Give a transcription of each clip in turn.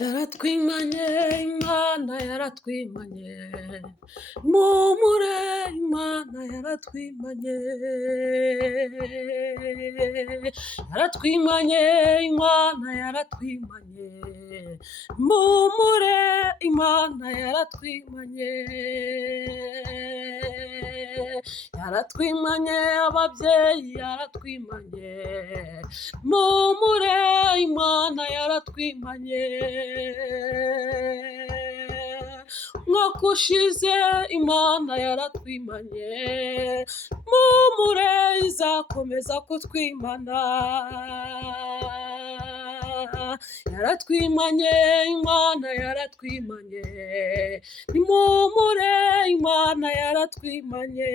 yaratwimanye, Imana yaratwimanye, mumure Imana yaratwimanye, yaratwimanye, Imana yaratwimanye, mumure Imana yaratwimanye, yaratwimanye, ababyeyi yaratwimanye, mumure Imana yaratwimanye, umwaka ushize Imana yaratwimanye, mumure izakomeza kutwimana, yaratwimanye, Imana yaratwimanye, nimumure Imana yaratwimanye,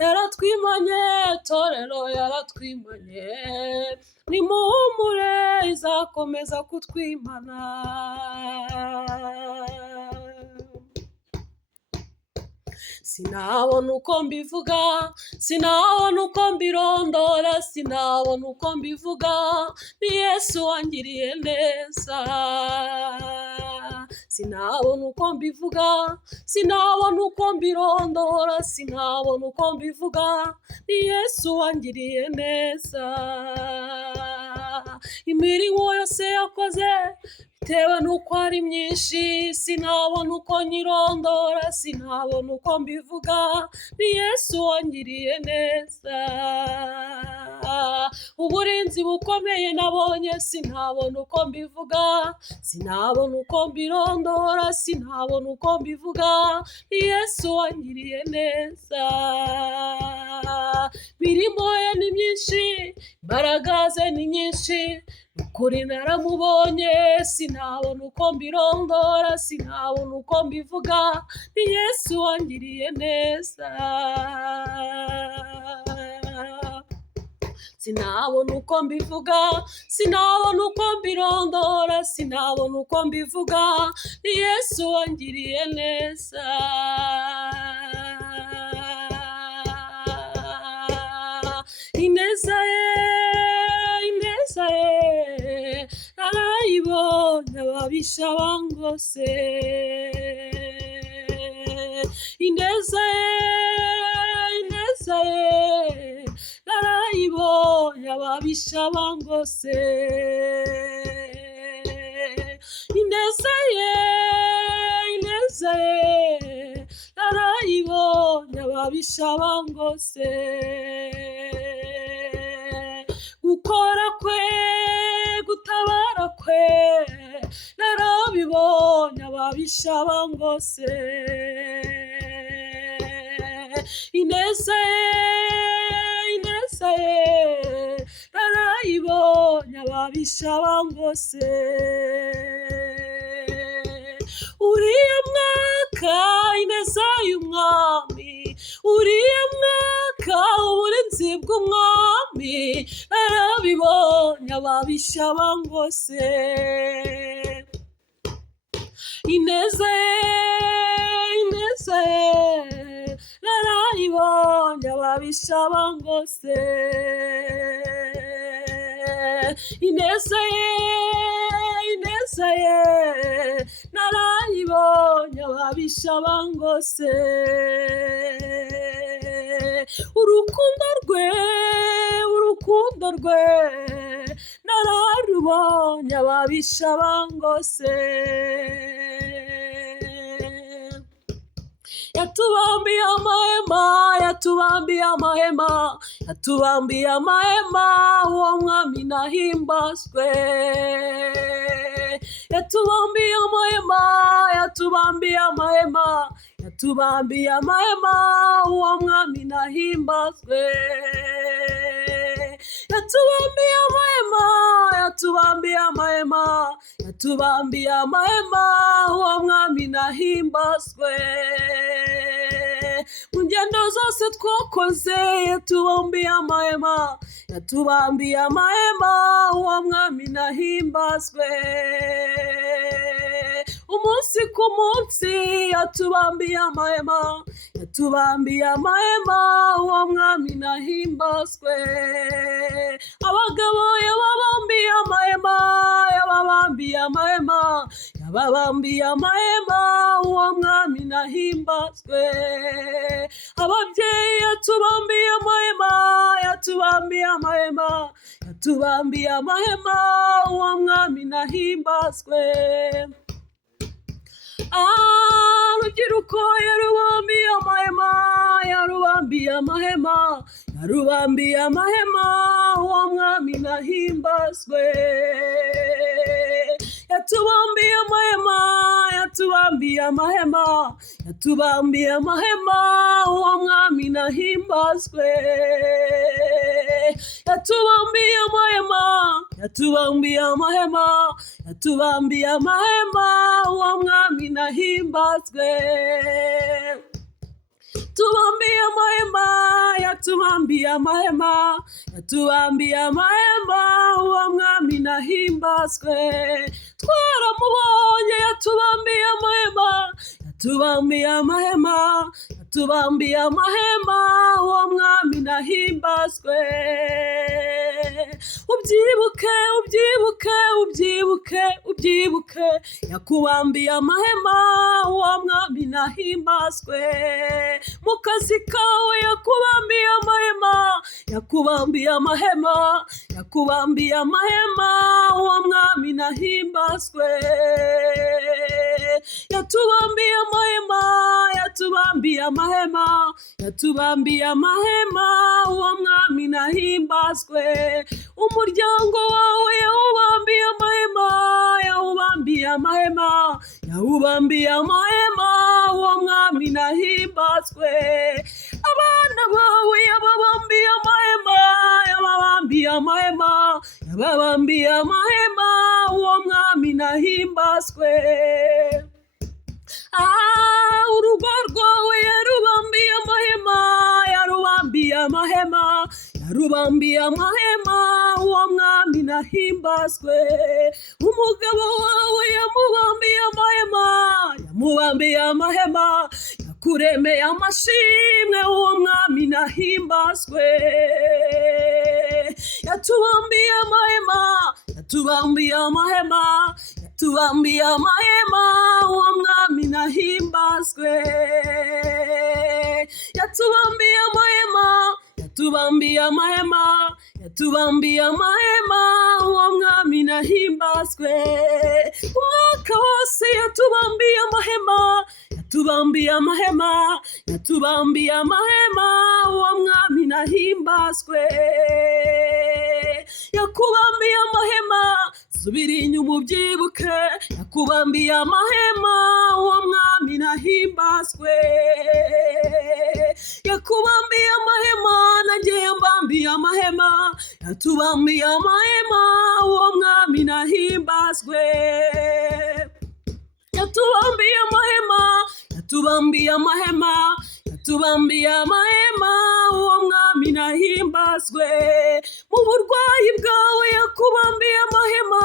yaratwimanye, torero yaratwimanye, nimuhumure izakomeza kutwimana. Sinabona uko mbivuga, sinabona uko mbirondora, sinabona uko mbivuga, ni Yesu wangiriye neza. Sinabona uko mbivuga, sinabona uko mbirondora, sinabona uko mbivuga, ni Yesu wangiriye neza. Imirimo yose yakoze bitewe n'uko ari myinshi, sinabona uko nyirondora, sinabona uko mbivuga, ni Yesu wangiriye neza. Uburinzi bukomeye nabonye, sinabona uko mbivuga, sinabona uko mbirondora, sinabona uko mbivuga, ni Yesu wangiriye neza. Imirimo ye ni myinshi, imbaraga ze ni nyinshi, ukuri naramubonye, sinabona uko mbirondora, sinabona uko mbivuga, ni Yesu wangiriye neza. Sinabona uko mbivuga, sinabona uko mbirondora, sinabona uko mbivuga, ni Yesu wangiriye neza. Ineza ye, ineza ye, narayibonye ababisha bangose. Ineza ye, ineza ye, narayibonye ababisha bangose. Ineza ye, ineza ye, narayibonye ababisha bangose. Gukora kwe, gutabara kwe, narabibonye ababisha bangose. Ineza ye, ineza ye, narayibonye ababisha bangose. Uriya mwaka ineza y'umwami, uriya mwaka uburinzi bw'umwami, narabibonye ababisha bangose. Ineza ye, ineza ye, narayibonye ababisha bangose. Ineza ye, ineza ye, narayibonye ababisha bangose. Urukundo rwe, urukundo rwe, nararubonye ababisha bangose. Yatubambiye amahema, yatubambiye amahema, yatubambiye amahema, uwo mwami nahimbazwe. Yatubambiye amahema, yatubambiye amahema, yatubambiye amahema, uwo mwami nahimbazwe. Yatubambiye amahema, yatubambiye amahema, yatubambiye amahema, uwo mwami nahimbazwe. Mu ngendo zose twakoze, yatubambiye amahema, yatubambiye amahema, uwo mwami nahimbazwe. Umunsi ku munsi yatubambiye amahema, yatubambiye amahema, uwo mwami nahimbazwe. Abagabo yababambiye amahema, amahema, yababambiye amahema, uwo mwami nahimbazwe. Ababyeyi yatubambiye amahema, yatubambiye amahema, yatubambiye amahema, uwo mwami nahimbazwe. Urubyiruko yarubambiye amahema, yarubambiye amahema, yarubambiye amahema, uwo mwami nahimbazwe. Yatubambiye amahema, yatubambiye amahema, yatubambiye amahema, uwo mwami nahimbazwe. Yatubambiye amahema, yatubambiye amahema, yatubambiye amahema, uwo mwami nahimbazwe. Tubambiye amahema, yatubambiye amahema, yatubambiye amahema, uwo mwami nahimbazwe. Twaramubonye yatubambiye amahema, yatubambiye amahema, yatubambiye amahema, uwo mwami nahimbazwe. Ubyibuke, ubyibuke, ubyibuke, ubyibuke, yakubambiye amahema, uwo mwami nahimbazwe. Mu kazi kawe yakubambiye amahema, yakubambiye amahema, yakubambiye amahema, uwo mwami nahimbazwe. Yatubambiye amahema, yatubambiye amahema, yatubambiye amahema, uwo mwami nahimbazwe. Umuryango wawe yawubambiye amahema, yawubambiye amahema, yawubambiye amahema, uwo mwami nahimbazwe. Abana bawe yababambiye amahema, yababambiye amahema, yababambiye amahema, uwo mwami nahimbazwe. Urugo rwawe yarubambiye amahema, yarubambiye amahema, yarubambiye amahema, uwo mwami nahimbazwe. Umugabo wawe yamubambiye amahema, yamubambiye amahema, yakuremeye amashimwe, uwo mwami nahimbazwe. Yatubambiye amahema, yatubambiye amahema, yatubambiye amahema, uwo mwami nahimbazwe. Yatubambiye amahema, yatubambiye amahema, yatubambiye amahema, uwo mwami nahimbazwe. Umwaka wose yatubambiye amahema, yatubambiye amahema, yatubambiye amahema, uwo mwami nahimbazwe. Yakubambiye amahema, subira inyuma ubyibuke, yakubambiye amahema, uwo mwami nahimbazwe. Yakubambiye amahema, nanjye yambambiye amahema, yatubambiye amahema, uwo mwami nahimbazwe. Yatubambiye amahema, yatubambiye amahema, yatubambiye amahema, uwo mwami nahimbazwe. Mu burwayi bwawe yakubambiye amahema,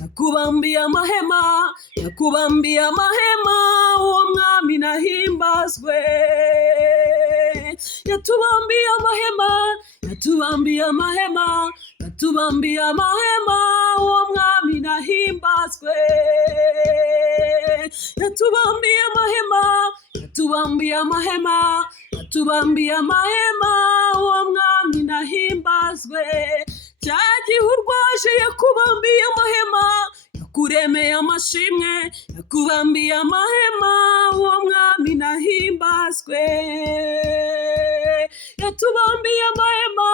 yakubambiye amahema, yakubambiye amahema, uwo mwami nahimbazwe. Yatubambiye amahema, yatubambiye amahema, yatubambiye amahema, uwo mwami nahimbazwe. Yatubambiye amahema, yatubambiye amahema, yatubambiye amahema, uwo mwami nahimbazwe. Cya gihe urwaje yakubambiye amahema, yakuremeye amashimwe, yakubambiye amahema, uwo mwami nahimbazwe. Yatubambiye amahema,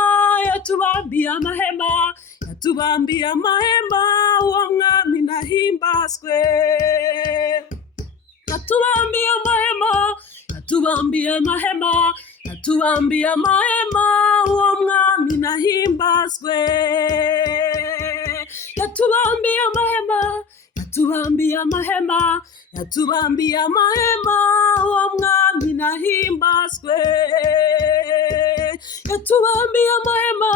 yatubambiye amahema, yatubambiye amahema, uwo mwami nahimbazwe. Yatubambiye amahema, yatubambiye amahema, yatubambiye amahema, uwo mwami nahimbazwe. Yatubambiye amahema, yatubambiye amahema, yatubambiye amahema, uwo mwami nahimbazwe. Yatubambiye amahema,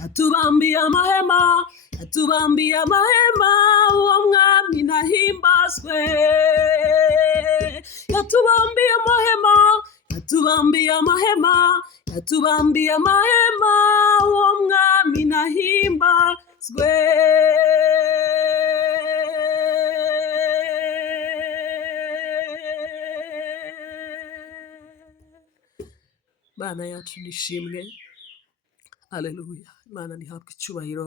yatubambiye amahema, yatubambiye amahema, uwo mwami nahimbazwe. Yatubambiye amahema, yatubambiye amahema, yatubambiye amahema, uwo mwami nahimbazwe. Imana yacu nishimwe. Haleluya. Imana ntihabwe icyubahiro.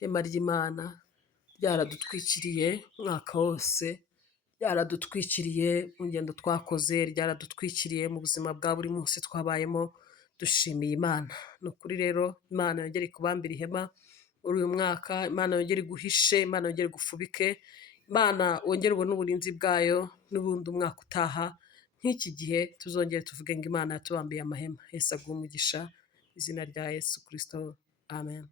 Ihema ry'Imana ryaradutwikiriye umwaka wose, ryaradutwikiriye mu ngendo twakoze, ryaradutwikiriye mu buzima bwa buri munsi twabayemo. Dushimiye Imana. Ni ukuri rero Imana yongere ikubambire ihema muri uyu mwaka, Imana yongere iguhishe, Imana yongere igufubike, Imana wongere ubone uburinzi bwayo n'ubundi umwaka utaha nk'iki gihe tuzongere tuvuge ngo Imana yatubambiye amahema. Yesu aguhe umugisha, izina rya Yesu Kristo, amen.